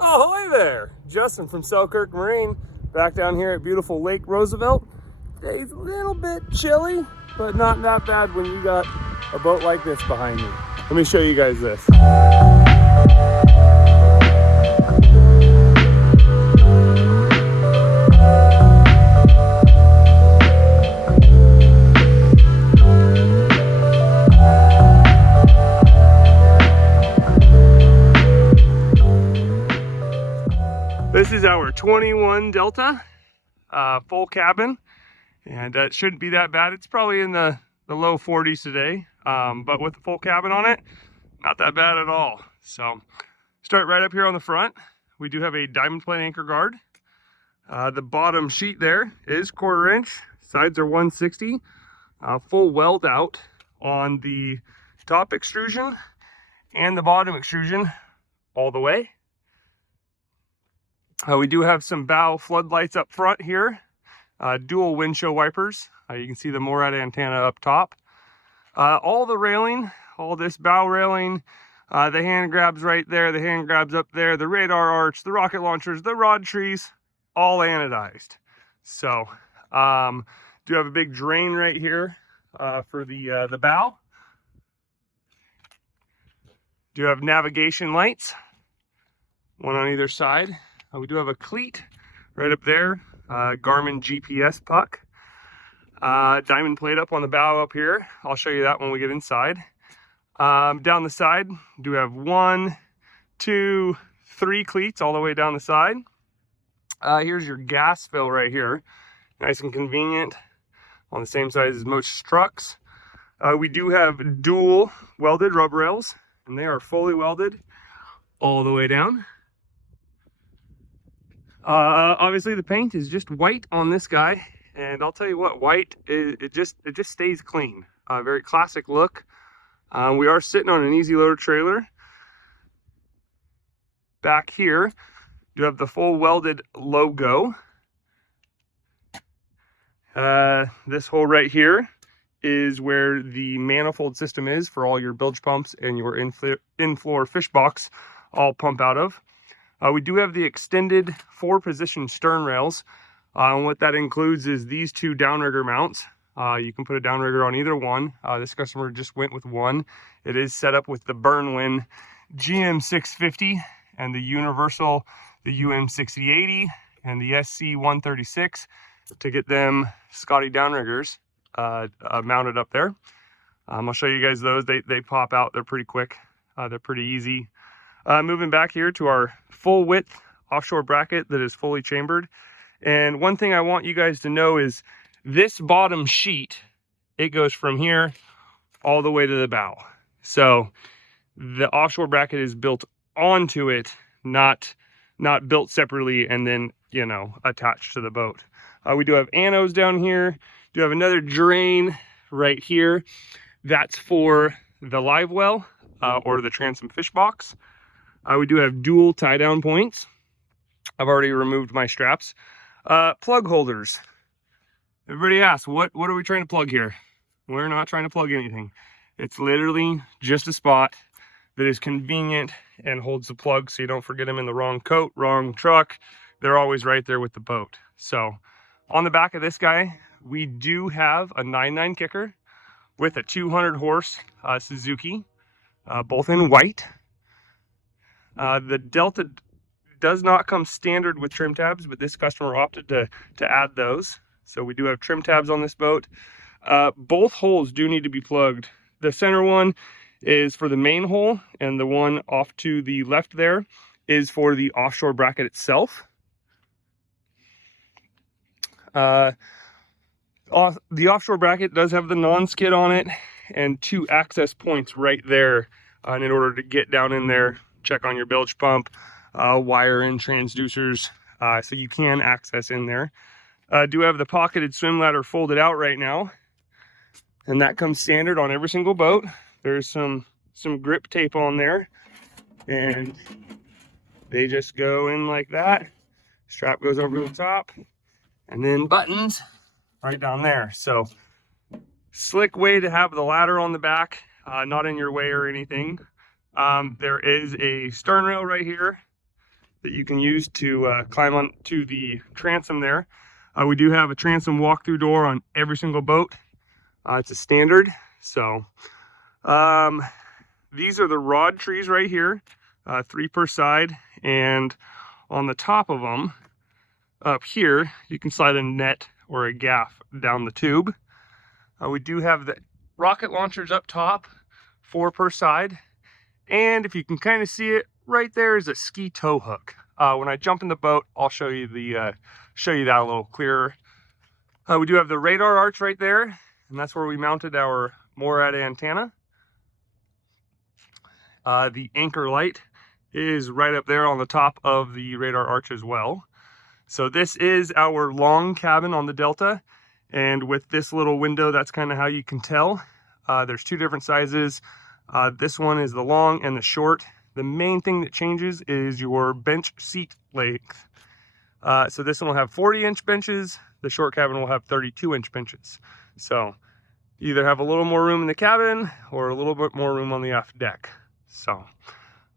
Ahoy there! Justin from Selkirk Marine, back down here at beautiful Lake Roosevelt. Today's a little bit chilly, but not that bad when you got a boat like this behind me. Let me show you guys this. This is our 21 Delta, full cabin, and it shouldn't be that bad. It's probably in the low 40s today, but with the full cabin on it, not that bad at all. So start right up here on the front. We do have a diamond plate anchor guard. The bottom sheet there is 1/4 inch, sides are 160, full weld out on the top extrusion and the bottom extrusion all the way. We do have some bow floodlights up front here, dual windshield wipers. You can see the MORAD antenna up top. All the railing, all this bow railing, the hand grabs right there, the hand grabs up there, the radar arch, the rocket launchers, the rod trees, all anodized. So, do have a big drain right here for the bow. Do have navigation lights, one on either side. We do have a cleat right up there, Garmin GPS puck. Diamond plate up on the bow up here. I'll show you that when we get inside. Down the side, do have 1, 2, 3 cleats all the way down the side. Here's your gas fill right here. Nice and convenient, on the same size as most trucks. We do have dual welded rub rails, and they are fully welded all the way down. Obviously the paint is just white on this guy, and I'll tell you what, white it just stays clean. Very classic look. We are sitting on an easy loader trailer. Back here you have the full welded logo. This hole right here is where the manifold system is for all your bilge pumps and your in-floor fish box all pump out of. We do have the extended 4-position stern rails. And what that includes is these 2 downrigger mounts. You can put a downrigger on either one. This customer just went with one. It is set up with the Burnwin GM650 and the Universal, the UM6080 and the SC136 to get them Scotty downriggers mounted up there. I'll show you guys those. They pop out. They're pretty quick. They're pretty easy. Moving back here to our full width offshore bracket that is fully chambered. And one thing I want you guys to know is this bottom sheet, it goes from here all the way to the bow. So the offshore bracket is built onto it, not built separately and then, you know, attached to the boat. We do have anodes down here. Do have another drain right here. That's for the live well or the transom fish box. We do have dual tie down points. I've already removed my straps. Plug holders. Everybody asks, what are we trying to plug here? We're not trying to plug anything. It's literally just a spot that is convenient and holds the plug so you don't forget them in the wrong coat, wrong truck. They're always right there with the boat. So on the back of this guy, we do have a 9.9 kicker with a 200 horse Suzuki, both in white. The Delta does not come standard with trim tabs, but this customer opted to add those. So we do have trim tabs on this boat. Both holes do need to be plugged. The center one is for the main hole, and the one off to the left there is for the offshore bracket itself. The offshore bracket does have the non-skid on it and 2 access points right there in order to get down in there, check on your bilge pump, wire in transducers, so you can access in there. Do have the pocketed swim ladder folded out right now, and that comes standard on every single boat. There's some grip tape on there, and they just go in like that. Strap goes over the top, and then buttons right down there. So slick way to have the ladder on the back, not in your way or anything. There is a stern rail right here that you can use to climb on to the transom there. We do have a transom walk-through door on every single boat. It's a standard. So these are the rod trees right here, 3 per side, and on the top of them up here you can slide a net or a gaff down the tube. We do have the rocket launchers up top, 4 per side, and if you can kind of see it, right there is a ski tow hook. When I jump in the boat, I'll show you that a little clearer. We do have the radar arch right there, and that's where we mounted our MORAD antenna. The anchor light is right up there on the top of the radar arch as well. So this is our long cabin on the Delta, and with this little window, that's kind of how you can tell. There's 2 different sizes. This one is the long and the short. The main thing that changes is your bench seat length. So this one will have 40-inch benches. The short cabin will have 32-inch benches. So you either have a little more room in the cabin or a little bit more room on the aft deck. So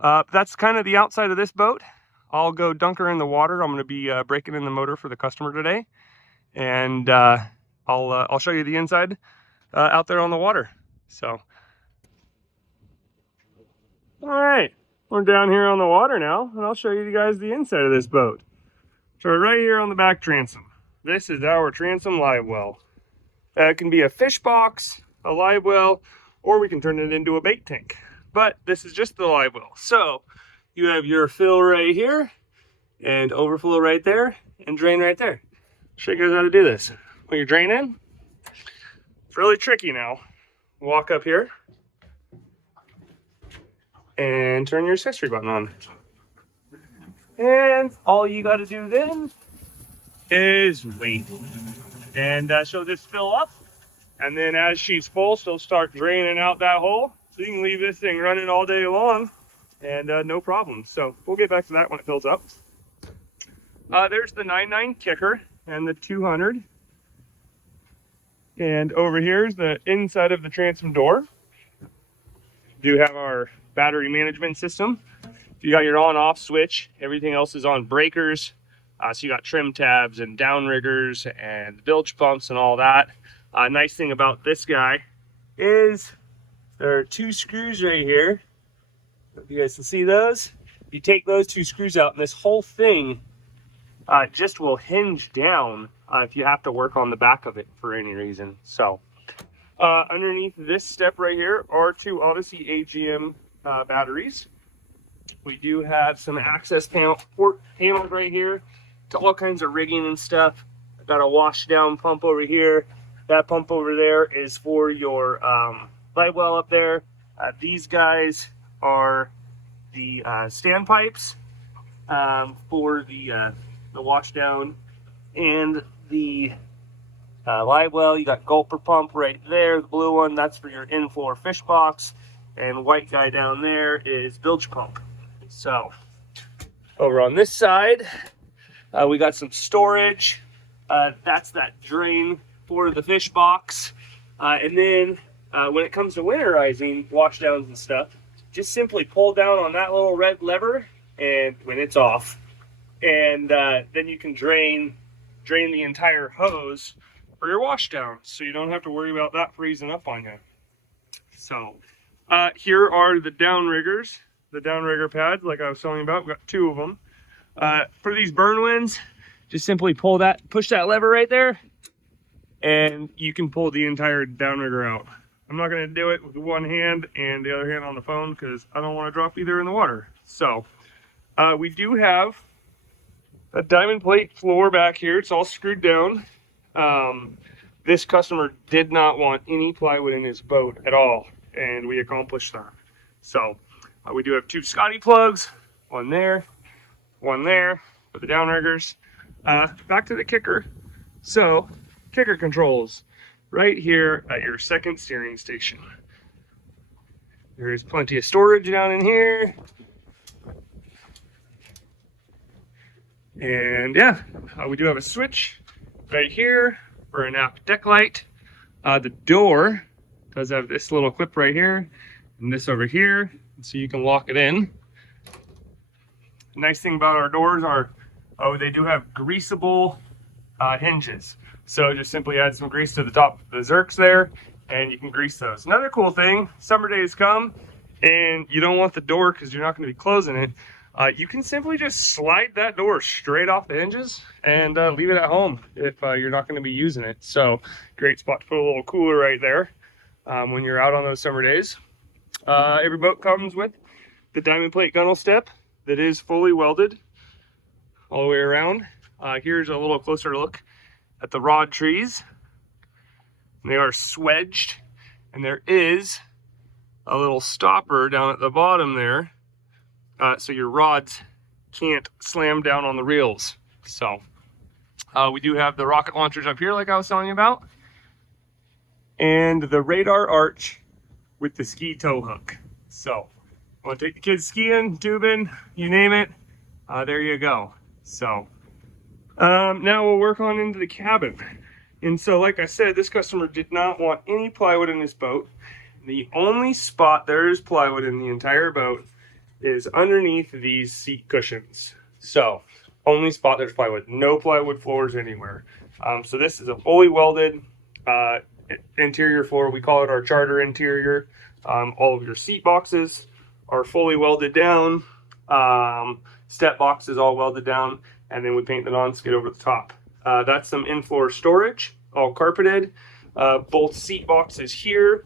that's kind of the outside of this boat. I'll go dunk her in the water. I'm going to be breaking in the motor for the customer today, and I'll show you the inside out there on the water. So, all right, we're down here on the water now, and I'll show you guys the inside of this boat. So right here on the back transom, this is our transom live well. It can be a fish box, a live well, or we can turn it into a bait tank. But this is just the live well. So you have your fill right here, and overflow right there, and drain right there. Show you guys how to do this. When you're draining, it's really tricky now. Walk up here and turn your accessory button on. And all you got to do then is wait. And she'll just fill up. And then as she's full, she'll start draining out that hole. So you can leave this thing running all day long and no problem. So we'll get back to that when it fills up. There's the 9.9 kicker and the 200. And over here is the inside of the transom door. We do have our battery management system. You got your on-off switch. Everything else is on breakers. So you got trim tabs and downriggers and bilge pumps and all that. Nice thing about this guy is there are 2 screws right here. If you guys can see those. You take those 2 screws out, and this whole thing just will hinge down if you have to work on the back of it for any reason. So underneath this step right here are 2 Odyssey AGM batteries. We do have some access panels right here to all kinds of rigging and stuff. I've got a wash down pump over here. That pump over there is for your live well up there. These guys are the standpipes for the wash down and the live well. You got gulper pump right there, the blue one, that's for your in-floor fish box, and white guy down there is bilge pump. So over on this side, we got some storage. That's that drain for the fish box. And then when it comes to winterizing wash downs and stuff, just simply pull down on that little red lever and when it's off. And then you can drain the entire hose for your wash down, so you don't have to worry about that freezing up on you. So here are the downriggers, the downrigger pads like I was telling you about. We've got 2 of them. For these burn winds, just simply push that lever right there, and you can pull the entire downrigger out. I'm not going to do it with one hand and the other hand on the phone because I don't want to drop either in the water. So we do have a diamond plate floor back here. It's all screwed down. This customer did not want any plywood in his boat at all, and we accomplished that. So we do have 2 Scotty plugs, one there for the downriggers. Back to the kicker. So kicker controls right here at your second steering station. There's plenty of storage down in here. And yeah, we do have a switch right here for an aft deck light. The door does have this little clip right here and this over here, so you can lock it in. The nice thing about our doors are, they do have greasable hinges. So just simply add some grease to the top of the Zerks there, and you can grease those. Another cool thing, summer days come and you don't want the door because you're not going to be closing it. You can simply just slide that door straight off the hinges and leave it at home if you're not going to be using it. So great spot to put a little cooler right there when you're out on those summer days. Every boat comes with the diamond plate gunnel step that is fully welded all the way around. Here's a little closer look at the rod trees. They are swedged, and there is a little stopper down at the bottom there, so your rods can't slam down on the reels. So we do have the rocket launchers up here like I was telling you about, and the radar arch with the ski tow hook. So I want to take the kids skiing, tubing, you name it, there you go. So now we'll work on into the cabin. And so like I said, this customer did not want any plywood in his boat. The only spot there is plywood in the entire boat is underneath these seat cushions. So only spot there's plywood, no plywood floors anywhere. So this is a fully welded interior floor. We call it our charter interior. All of your seat boxes are fully welded down. Step box is all welded down, and then we paint the non-skid over the top. That's some in-floor storage, all carpeted. Both seat boxes here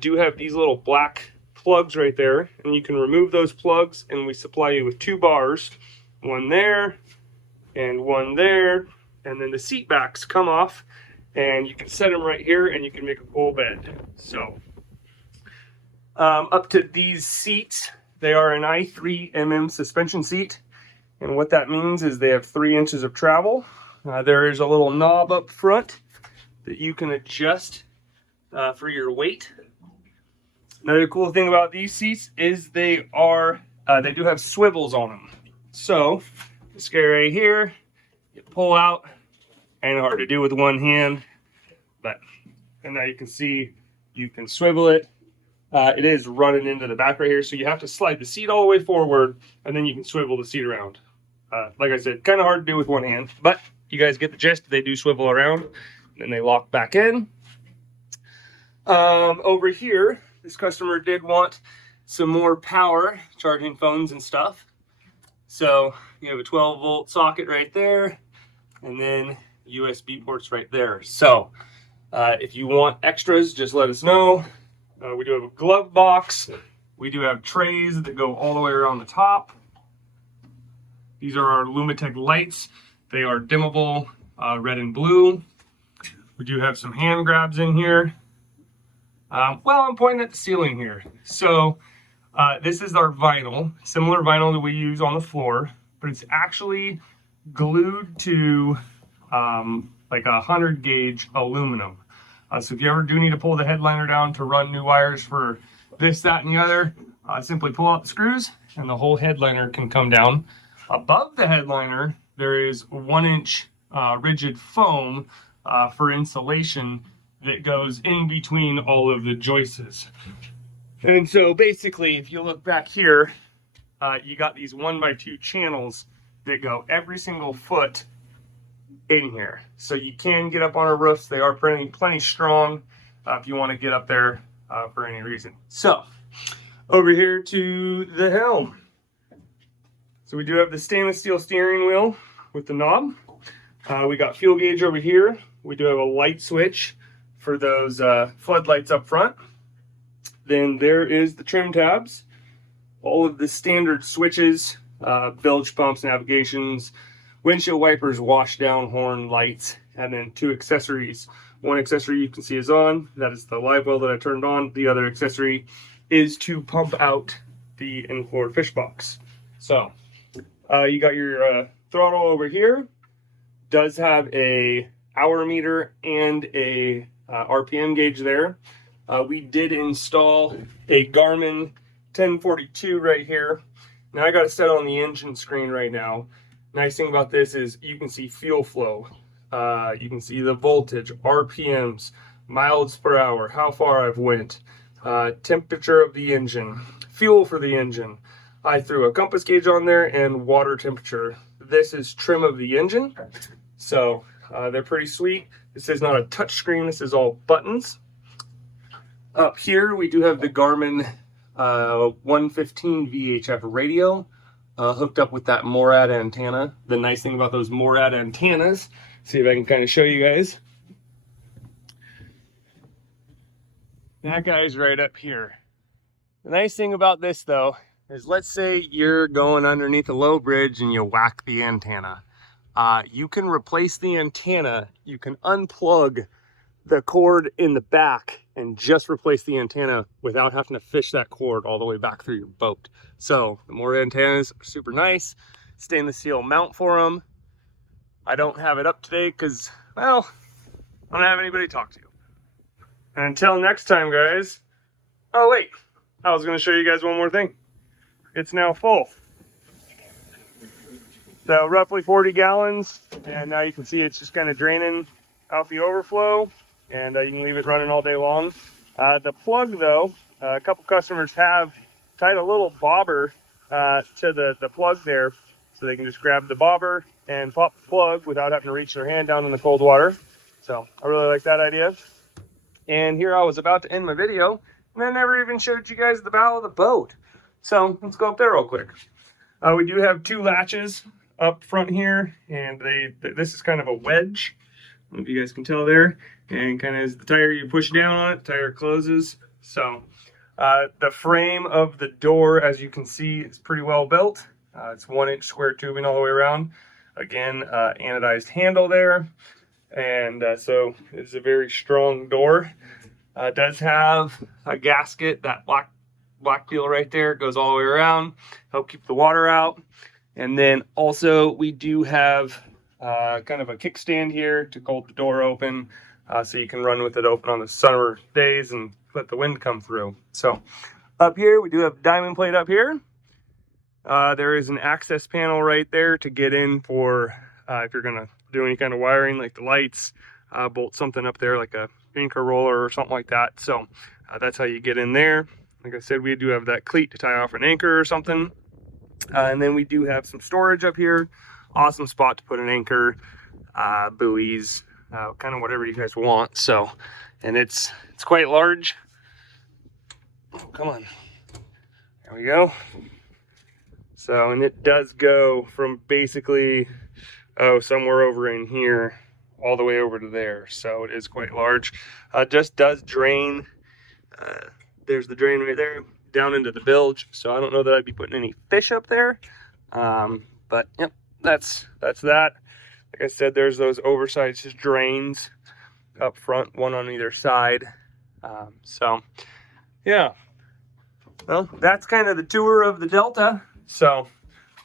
do have these little black plugs right there, and you can remove those plugs, and we supply you with 2 bars, one there and one there, and then the seat backs come off, and you can set them right here, and you can make a full bed. So up to these seats, they are an i3mm suspension seat, and what that means is they have 3 inches of travel. There is a little knob up front that you can adjust for your weight. Another cool thing about these seats is they do have swivels on them. So this guy right here, you pull out, and hard to do with one hand, and now you can see you can swivel it. It is running into the back right here, so you have to slide the seat all the way forward, and then you can swivel the seat around. Like I said, kind of hard to do with one hand, but you guys get the gist. They do swivel around, and they lock back in. Over here, this customer did want some more power, charging phones and stuff. So you have a 12-volt socket right there, and then USB ports right there. So if you want extras, just let us know. We do have a glove box. We do have trays that go all the way around the top. These are our Lumitech lights. They are dimmable, red and blue. We do have some hand grabs in here. Well, I'm pointing at the ceiling here. So this is our vinyl, similar vinyl that we use on the floor, but it's actually glued to like a 100 gauge aluminum. So if you ever do need to pull the headliner down to run new wires for this, that, and the other, simply pull out the screws and the whole headliner can come down. Above the headliner, there is 1-inch rigid foam for insulation that goes in between all of the joists. And so basically, if you look back here, you got these 1x2 channels that go every single foot in here. So you can get up on our roofs. They are plenty strong if you want to get up there for any reason. So over here to the helm. So we do have the stainless steel steering wheel with the knob. We got fuel gauge over here. We do have a light switch for those floodlights up front. Then there is the trim tabs. All of the standard switches, bilge pumps, navigations, windshield wipers, wash down horn, lights, and then 2 accessories. One accessory you can see is on. That is the live well that I turned on. The other accessory is to pump out the in-floor fish box. So you got your throttle over here. Does have a hour meter and a RPM gauge there. We did install a Garmin 1042 right here. Now I got it set on the engine screen right now. Nice thing about this is you can see fuel flow. You can see the voltage, RPMs, miles per hour, how far I've went, temperature of the engine, fuel for the engine, I threw a compass gauge on there and water temperature. This is trim of the engine, so they're pretty sweet. This is not a touch screen, this is all buttons. Up here we do have the Garmin 115 VHF radio hooked up with that MORAD antenna. The nice thing about those MORAD antennas, see if I can kind of show you guys. That guy's right up here. The nice thing about this though is, let's say you're going underneath a low bridge and you whack the antenna. You can replace the antenna, you can unplug the cord in the back and just replace the antenna without having to fish that cord all the way back through your boat. So the MORAD antennas are super nice. Stainless steel mount for them. I don't have it up today because, well, I don't have anybody to talk to. And until next time, guys. Oh wait, I was going to show you guys one more thing. It's now full. So roughly 40 gallons, and now you can see it's just kind of draining out the overflow, and you can leave it running all day long. The plug though, a couple customers have tied a little bobber to the plug there, so they can just grab the bobber and pop the plug without having to reach their hand down in the cold water. So I really like that idea. And here I was about to end my video, and I never even showed you guys the bow of the boat. So let's go up there real quick. We do have two latches up front here, and this is kind of a wedge. I don't know if you guys can tell there. And kind of as the tire, you push down on it, the tire closes. So the frame of the door, as you can see, is pretty well built. It's 1-inch square tubing all the way around. Again, anodized handle there. And so it's a very strong door. It does have a gasket, that black peel right there, goes all the way around, help keep the water out. And then also we do have kind of a kickstand here to hold the door open, so you can run with it open on the summer days and let the wind come through. So up here we do have diamond plate up here. There is an access panel right there to get in for if you're gonna do any kind of wiring like the lights, bolt something up there like a anchor roller or something like that. So that's how you get in there. Like I said, we do have that cleat to tie off an anchor or something. And then we do have some storage up here. Awesome spot to put an anchor, buoys, kind of whatever you guys want. So, and it's quite large. Oh, come on. There we go. So, and it does go from basically, somewhere over in here all the way over to there. So it is quite large. Just does drain. There's the drain right there down into the bilge. So I don't know that I'd be putting any fish up there. But yep, that's that. Like I said, there's those oversized drains up front, one on either side. So yeah, well, that's kind of the tour of the Delta. So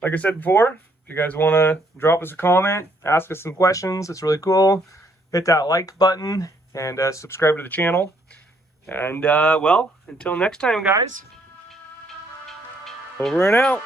like I said before, if you guys want to drop us a comment, ask us some questions, it's really cool. Hit that like button and subscribe to the channel. And well, until next time, guys, over and out.